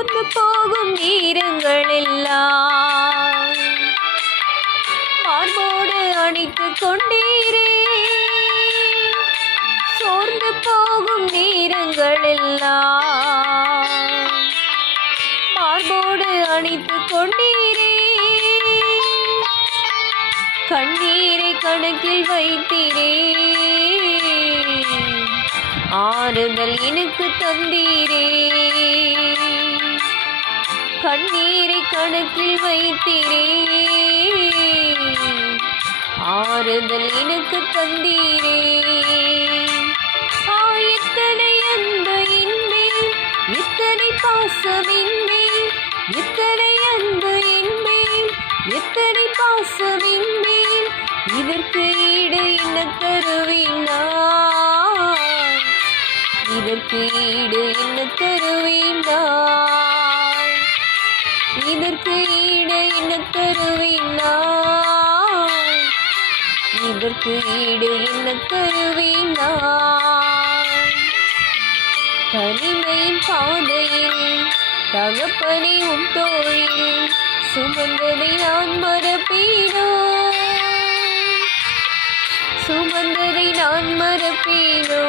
சோர்ந்து போகும் நேரங்கள் எல்லாம் மார்போடு அணைத்து கொண்டீரே. சோர்ந்து போகும் நேரங்கள் எல்லாம் மார்போடு அணைத்து கொண்டீரே. கண்ணீரை கணக்கில் வைத்தீரே. ஆறுதல் எனக்கு தந்தீரே. கண்ணீரை கணக்கில் வைத்தீரே. ஆறுதல் எனக்கு தந்தீரே. எத்தனை அன்பு இன்மேல், எத்தனை பாசம் இன்மேல், எத்தனை அன்பு இன்மேல், எத்தனை பாசம் இன்மேல், இதற்கு ஈடு என்ன தருவீனா? இதற்கு ஈடு என்ன தருவீனா? இதற்கு ஈடு என்ன தருவீனா? இதற்கு ஈடு என்ன தருவீனா? தனிமையின் பாதையில் தகப்பனை உன் தோளில் சுமந்ததை நான் மறப்பேனோ? சுமந்ததை நான் மறப்பேனோ?